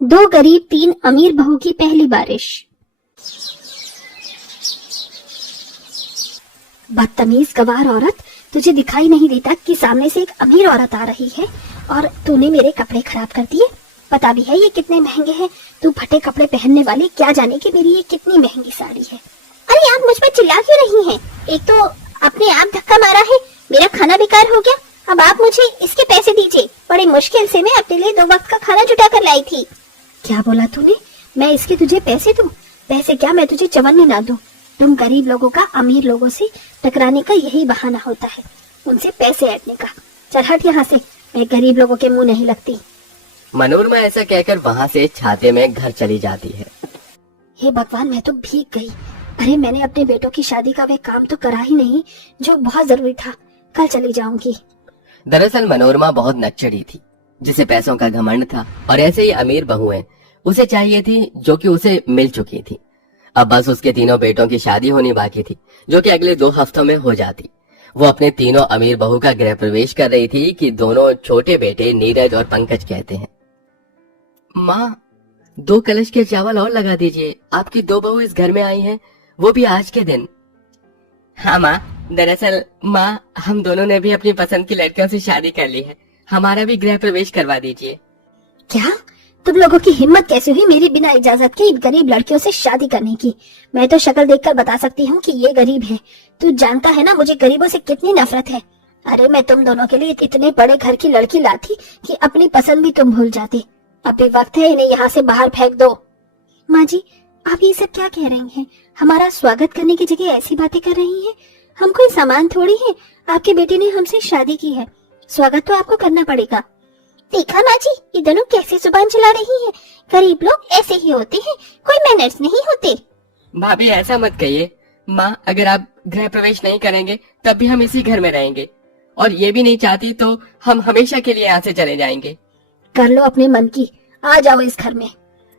दो गरीब तीन अमीर बहू की पहली बारिश। बदतमीज गवार औरत, तुझे दिखाई नहीं देता कि सामने से एक अमीर औरत आ रही है और तूने मेरे कपड़े खराब कर दिए। पता भी है ये कितने महंगे हैं। तू फटे कपड़े पहनने वाली, क्या जाने कि मेरी ये कितनी महंगी साड़ी है। अरे आप मुझ पर चिल्ला क्यों रही हैं? एक तो अपने आप धक्का मारा है, मेरा खाना बेकार हो गया, अब आप मुझे इसके पैसे दीजिए। बड़ी मुश्किल से मैं अपने लिए 2 वक्त का खाना जुटा कर लाई थी। क्या बोला तूने? मैं इसके तुझे पैसे दूं? पैसे क्या मैं तुझे चवन्नी ना दूं? तुम गरीब लोगों का अमीर लोगों से टकराने का यही बहाना होता है, उनसे पैसे ऐंठने का। चल हट यहाँ से, मैं गरीब लोगों के मुंह नहीं लगती। मनोरमा ऐसा कहकर वहाँ से छाते में घर चली जाती है। हे भगवान, मैं तो भीग गई। अरे मैंने अपने बेटों की शादी का वह काम तो करा ही नहीं जो बहुत जरूरी था। कल चली जाऊंगी। दरअसल मनोरमा बहुत नक्चड़ी थी, जिसे पैसों का घमंड था, और ऐसे ही अमीर बहुएं उसे चाहिए थी जो कि उसे मिल चुकी थी। अब बस उसके तीनों बेटों की शादी होनी बाकी थी, जो कि अगले 2 हफ्तों में हो जाती। वो अपने तीनों अमीर बहू का गृह प्रवेश कर रही थी कि दोनों छोटे बेटे नीरज और पंकज कहते हैं, माँ 2 कलश के चावल और लगा दीजिए, आपकी 2 बहू इस घर में आई हैं, वो भी आज के दिन। हाँ माँ, दरअसल माँ हम दोनों ने भी अपनी पसंद की लड़कियों से शादी कर ली है, हमारा भी गृह प्रवेश करवा दीजिए। क्या? तुम लोगों की हिम्मत कैसे हुई मेरी बिना इजाजत के इन गरीब लड़कियों से शादी करने की? मैं तो शक्ल देखकर बता सकती हूँ कि ये गरीब है। तू जानता है ना मुझे गरीबों से कितनी नफरत है। अरे मैं तुम दोनों के लिए इतने बड़े घर की लड़की लाती कि अपनी पसंद भी तुम भूल जाते। अभी वक्त है इन्हें यहाँ से बाहर फेंक दो। माँ जी, आप ये सब क्या कह रही हैं? हमारा स्वागत करने की जगह ऐसी बातें कर रही हैं। हम कोई सामान थोड़ी है, आपके बेटे ने हमसे शादी की है, स्वागत तो आपको करना पड़ेगा। देखा माँ जी, ये दोनों कैसे जुबान चला रही हैं। गरीब लोग ऐसे ही होते हैं, कोई मैनर्स नहीं होते। भाभी ऐसा मत कहिए माँ, अगर आप गृह प्रवेश नहीं करेंगे तब भी हम इसी घर में रहेंगे, और ये भी नहीं चाहती तो हम हमेशा के लिए यहाँ से चले जाएंगे। कर लो अपने मन की, आ जाओ इस घर में।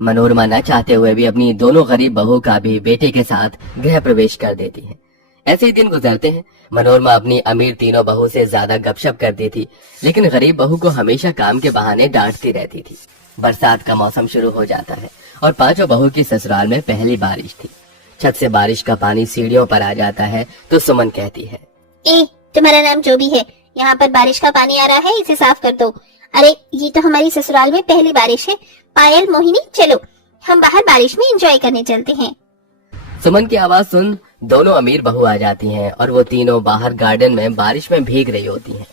मनोरमा न चाहते हुए भी अपनी दोनों गरीब बहू का भी बेटे के साथ गृह प्रवेश कर देती है। ऐसे ही दिन गुजरते हैं। मनोरमा अपनी अमीर तीनों बहू से ज्यादा गपशप करती थी, लेकिन गरीब बहू को हमेशा काम के बहाने डांटती रहती थी। बरसात का मौसम शुरू हो जाता है और 5 बहू की ससुराल में पहली बारिश थी। छत से बारिश का पानी सीढ़ियों पर आ जाता है तो सुमन कहती है, ए तुम्हारा नाम जो भी है, यहाँ पर बारिश का पानी आ रहा है, इसे साफ कर दो। अरे ये तो हमारी ससुराल में पहली बारिश है। पायल, मोहिनी, चलो हम बाहर बारिश में एंजॉय करने चलते हैं। सुमन की आवाज सुन दोनों अमीर बहू आ जाती हैं और वो तीनों बाहर गार्डन में बारिश में भीग रही होती हैं।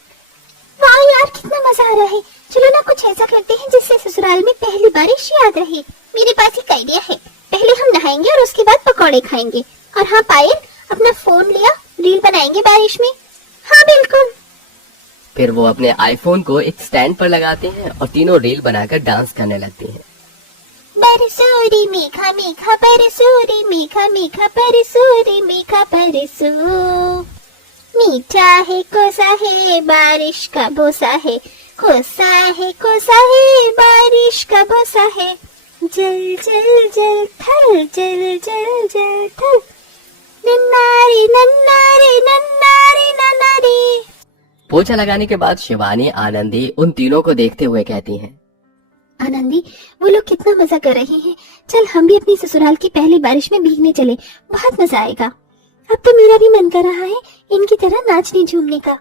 वाह यार, कितना मजा आ रहा है। चलो ना कुछ ऐसा करते हैं जिससे ससुराल में पहली बारिश याद रहे। मेरे पास एक आइडिया है, पहले हम नहाएंगे और उसके बाद पकौड़े खाएंगे। और हाँ पायल, अपना फोन लिया, रील बनाएंगे बारिश में। हाँ बिल्कुल। फिर वो अपने आईफोन को एक स्टैंड पर लगाते हैं और तीनों रील बनाकर डांस करने लगती हैं। बरसो रे मेघा मेघा बरसो रे मेघा मेघा बरसो रे मेघा बरसो। मीठा है कोसा है बारिश का बोसा है, कोसा है कोसा है बारिश का बोसा है। जल जल जल थल जल जल जल थल, नन्नारी नन्नारी नन्नारी नन्नारी। पोछा लगाने के बाद शिवानी आनंदी उन तीनों को देखते हुए कहती हैं, आनंदी, वो लोग कितना मजा कर रहे हैं। चल हम भी अपनी ससुराल की पहली बारिश में भीगने चले, बहुत मजा आएगा। अब तो मेरा भी मन कर रहा है इनकी तरह नाचने झूमने का।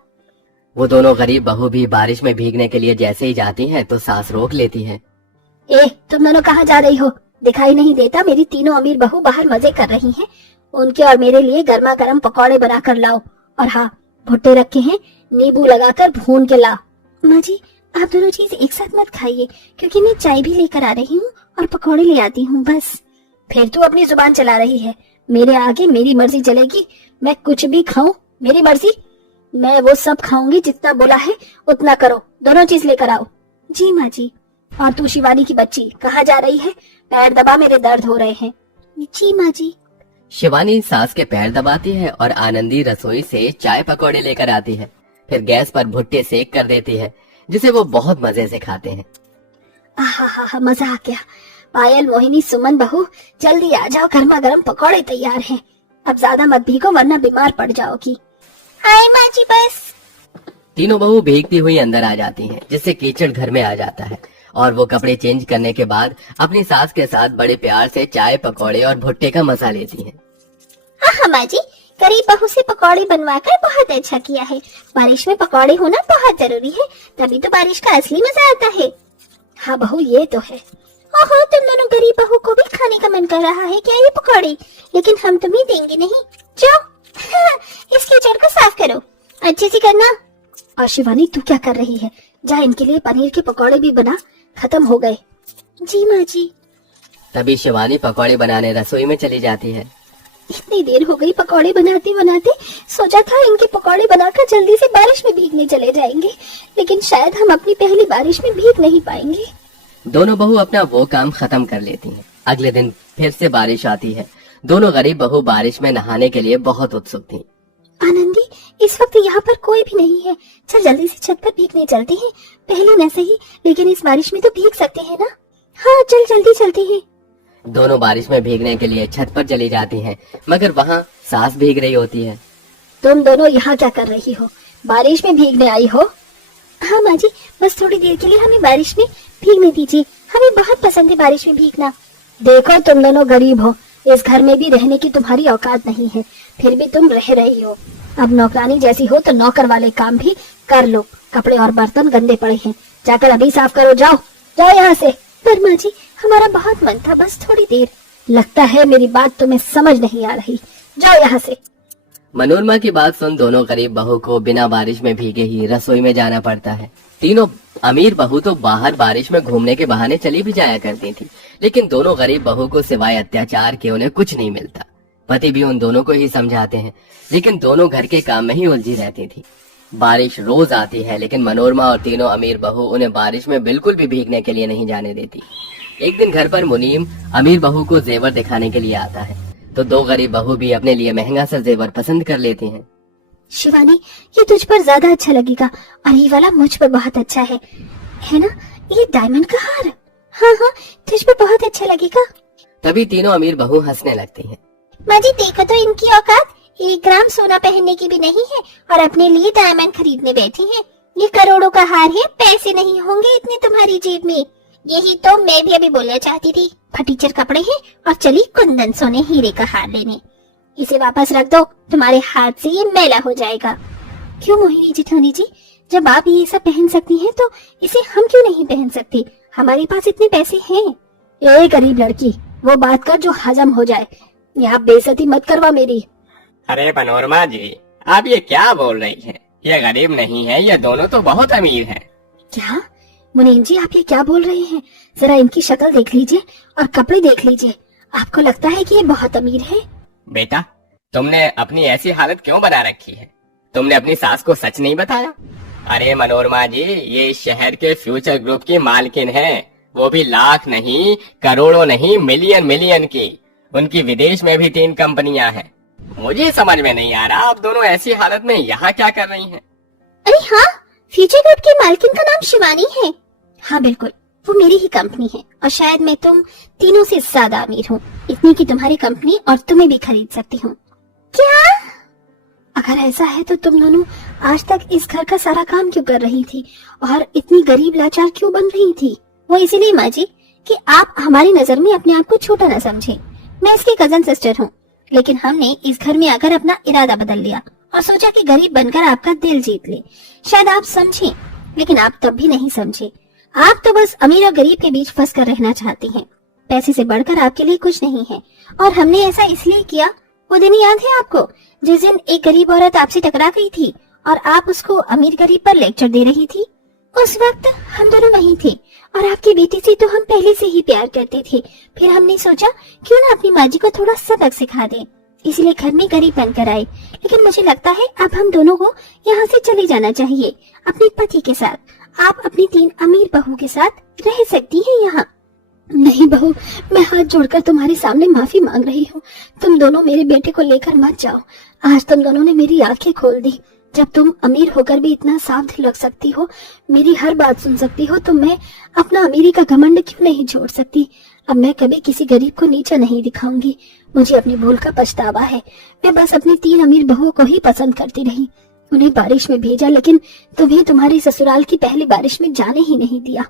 वो दोनों गरीब बहू भी बारिश में भीगने के लिए जैसे ही जाती हैं तो सांस रोक लेती हैं। ए तुम दोनों कहाँ जा रही हो? दिखाई नहीं देता मेरी तीनों अमीर बहू बाहर मजे कर रही हैं। उनके और मेरे लिए गर्मा गर्म पकौड़े बनाकर लाओ, और हाँ भुट्टे रखे हैं, नींबू लगाकर भून के ला। माँ जी, आप दोनों चीज एक साथ मत खाइए, क्योंकि मैं चाय भी लेकर आ रही हूँ और पकौड़े ले आती हूँ बस। फिर तू अपनी जुबान चला रही है, मेरे आगे मेरी मर्जी चलेगी। मैं कुछ भी खाऊं, मेरी मर्जी। मैं वो सब खाऊंगी जितना बोला है उतना करो। दोनों चीज लेकर आओ। जी माँ जी। और तू शिवानी की बच्ची कहाँ जा रही है? पैर दबा, मेरे दर्द हो रहे हैं। जी माँ जी। शिवानी सास के पैर दबाती है और आनंदी रसोई से चाय पकौड़े लेकर आती है। फिर गैस पर भुट्टे सेक कर देती है, जिसे वो बहुत मजे से खाते हैं। आहा, मजा आ गया। पायल, मोहिनी, सुमन बहू, जल्दी आ जाओ, गर्मा गर्म पकौड़े तैयार हैं। अब ज्यादा मत भीगो वरना बीमार पड़ जाओगी। हाय माँ जी, बस। तीनों बहू भीगती हुई अंदर आ जाती हैं, जिससे कीचड़ घर में आ जाता है और वो कपड़े चेंज करने के बाद अपनी सास के साथ बड़े प्यार से चाय, पकौड़े और भुट्टे का मजा लेती हैं। हाँ माँ जी, गरीब बहू से पकौड़े बनवाकर बहुत अच्छा किया है। बारिश में पकौड़े होना बहुत जरूरी है, तभी तो बारिश का असली मजा आता है। हाँ बहू, ये तो है। ओहो, तुम दोनों गरीब बहू को भी खाने का मन कर रहा है क्या ये पकौड़े? लेकिन हम तुम्हें देंगे नहीं। जाओ इस कीचड़ को साफ करो, अच्छे से करना। और शिवानी, तू क्या कर रही है? जा इनके लिए पनीर के पकौड़े भी बना, खत्म हो गए। जी माँ जी। तभी शिवानी पकौड़े बनाने रसोई में चली जाती है। इतनी देर हो गई पकौड़े बनाते बनाते, सोचा था इनके पकौड़े बनाकर जल्दी से बारिश में भीगने चले जाएंगे, लेकिन शायद हम अपनी पहली बारिश में भीग नहीं पाएंगे। दोनों बहू अपना वो काम खत्म कर लेती हैं। अगले दिन फिर से बारिश आती है। दोनों गरीब बहू बारिश में नहाने के लिए बहुत उत्सुक थी। आनंदी, इस वक्त यहाँ पर कोई भी नहीं है, चल जल्दी से छत पर भीगने चलते हैं। पहले न सही, लेकिन इस बारिश में तो भीग सकते हैं ना। हाँ चल जल्दी चलते हैं। दोनों बारिश में भीगने के लिए छत पर चली जाती हैं, मगर वहाँ सास भीग रही होती है। तुम दोनों यहाँ क्या कर रही हो? बारिश में भीगने आई हो? हाँ माँ जी, बस थोड़ी देर के लिए हमें बारिश में भीगने दीजिए, हमें बहुत पसंद है बारिश में भीगना। देखो तुम दोनों गरीब हो, इस घर में भी रहने की तुम्हारी औकात नहीं है, फिर भी तुम रह रही हो। अब नौकरानी जैसी हो तो नौकर वाले काम भी कर लो। कपड़े और बर्तन गंदे पड़े हैं, जाकर अभी साफ करो। जाओ जाओ यहाँ से। पर माँ जी, हमारा बहुत मन था, बस थोड़ी देर। लगता है मेरी बात तुम्हें समझ नहीं आ रही, जाओ यहाँ से। मनोरमा की बात सुन दोनों गरीब बहू को बिना बारिश में भीगे ही रसोई में जाना पड़ता है। तीनों अमीर बहू तो बाहर बारिश में घूमने के बहाने चली भी जाया करती थी, लेकिन दोनों गरीब बहू को सिवाय अत्याचार के उन्हें कुछ नहीं मिलता। पति भी उन दोनों को ही समझाते हैं, लेकिन दोनों घर के काम में ही उलझी रहती थी। बारिश रोज आती है, लेकिन मनोरमा और तीनों अमीर बहू उन्हें बारिश में बिल्कुल भी भीगने के लिए नहीं जाने देती। एक दिन घर पर मुनीम अमीर बहू को जेवर दिखाने के लिए आता है, तो दो गरीब बहू भी अपने लिए महंगा सा जेवर पसंद कर लेती हैं। शिवानी, ये तुझ पर ज्यादा अच्छा लगेगा और ये वाला मुझ पर बहुत अच्छा है ना? ये डायमंड का हार। हाँ हाँ, तुझ पर बहुत अच्छा लगेगा। तभी तीनों अमीर बहू हंसने लगती हैं। माँ जी देखो तो इनकी औकात, 1 ग्राम सोना पहनने की भी नहीं है और अपने लिए डायमंड खरीदने बैठी है। ये करोड़ों का हार है, पैसे नहीं होंगे इतने तुम्हारी जेब में। यही तो मैं भी अभी बोलना चाहती थी। फटीचर कपड़े हैं और चली कुंदन सोने हीरे का हार लेने। इसे वापस रख दो, तुम्हारे हाथ से ये मैला हो जाएगा। क्यों मोहिनी जिठानी जी, जब आप ये सब पहन सकती हैं तो इसे हम क्यों नहीं पहन सकते? हमारे पास इतने पैसे हैं। ये गरीब लड़की, वो बात कर जो हजम हो जाए, यहाँ बेइज्जती मत करवा मेरी। अरे मनोरमा जी, आप ये क्या बोल रही हैं? ये गरीब नहीं है, ये दोनों तो बहुत अमीर हैं। क्या मुनीम जी, आप ये क्या बोल रहे हैं? जरा इनकी शक्ल देख लीजिए और कपड़े देख लीजिए, आपको लगता है कि ये बहुत अमीर है? बेटा, तुमने अपनी ऐसी हालत क्यों बना रखी है? तुमने अपनी सास को सच नहीं बताया? अरे मनोरमा जी, ये शहर के फ्यूचर ग्रुप की मालकिन है, वो भी लाख नहीं, करोड़ों नहीं, मिलियन मिलियन की। उनकी विदेश में भी 3 कंपनियां हैं। मुझे समझ में नहीं आ रहा आप दोनों ऐसी हालत में यहाँ क्या कर रही हैं? अरे हाँ, फ्यूचर ग्रुप की मालकिन का नाम शिवानी है। हाँ बिल्कुल, वो मेरी ही कंपनी है और शायद मैं तुम तीनों से ज्यादा अमीर हूँ, इतनी की तुम्हारी कंपनी और तुम्हें भी खरीद सकती हूँ। क्या? अगर ऐसा है तो तुम दोनों आज तक इस घर का सारा काम क्यों कर रही थी और इतनी गरीब लाचार क्यों बन रही थी? वो इसीलिए माँ जी कि आप हमारी नजर में अपने आप को छोटा न समझे। मैं इसकी कजन सिस्टर हूँ, लेकिन हमने इस घर में आकर अपना इरादा बदल लिया और सोचा कि गरीब बनकर आपका दिल जीत ले। शायद आप समझे, लेकिन आप तब भी नहीं समझे। आप तो बस अमीर और गरीब के बीच फंस कर रहना चाहती हैं। पैसे से बढ़कर आपके लिए कुछ नहीं है और हमने ऐसा इसलिए किया। वो दिन याद है आपको जिस दिन एक गरीब औरत आपसे टकरा गई थी और आप उसको अमीर गरीब पर लेक्चर दे रही थी? उस वक्त हम दोनों वहीं थे और आपकी बेटी से तो हम पहले से ही प्यार करते थे। फिर हमने सोचा क्यों ना अपनी माँ जी को थोड़ा सबक सिखा दें, इसलिए घर में गरीब बनकर आए। लेकिन मुझे लगता है अब हम दोनों को यहाँ से चले जाना चाहिए अपने पति के साथ। आप अपनी 3 अमीर बहू के साथ रह सकती हैं यहाँ। नहीं बहू, मैं हाथ जोड़कर तुम्हारे सामने माफी मांग रही हूँ। तुम दोनों मेरे बेटे को लेकर मत जाओ। आज तुम दोनों ने मेरी आंखें खोल दी। जब तुम अमीर होकर भी इतना साफ दिल रख सकती हो, मेरी हर बात सुन सकती हो, तो मैं अपना अमीरी का घमंड क्यों नहीं छोड़ सकती? अब मैं कभी किसी गरीब को नीचा नहीं दिखाऊंगी। मुझे अपनी भूल का पछतावा है। मैं बस अपनी 3 अमीर बहुओं को ही पसंद करती रही। उन्हें बारिश में भेजा, लेकिन तुम्हें तुम्हारे ससुराल की पहली बारिश में जाने ही नहीं दिया।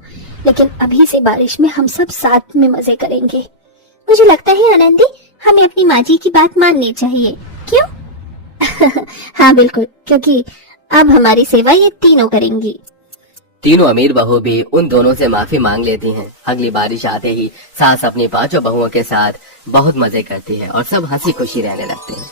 लेकिन अभी से बारिश में हम सब साथ में मजे करेंगे। मुझे लगता है आनंदी, हमें अपनी माँ जी की बात माननी चाहिए। क्यों? हाँ बिल्कुल, क्योंकि अब हमारी सेवा ये तीनों करेंगी। तीनों अमीर बहू भी उन दोनों से माफी मांग लेती हैं। अगली बारिश आते ही सास अपनी 5 बहुओं के साथ बहुत मजे करती है और सब हंसी खुशी रहने लगते हैं।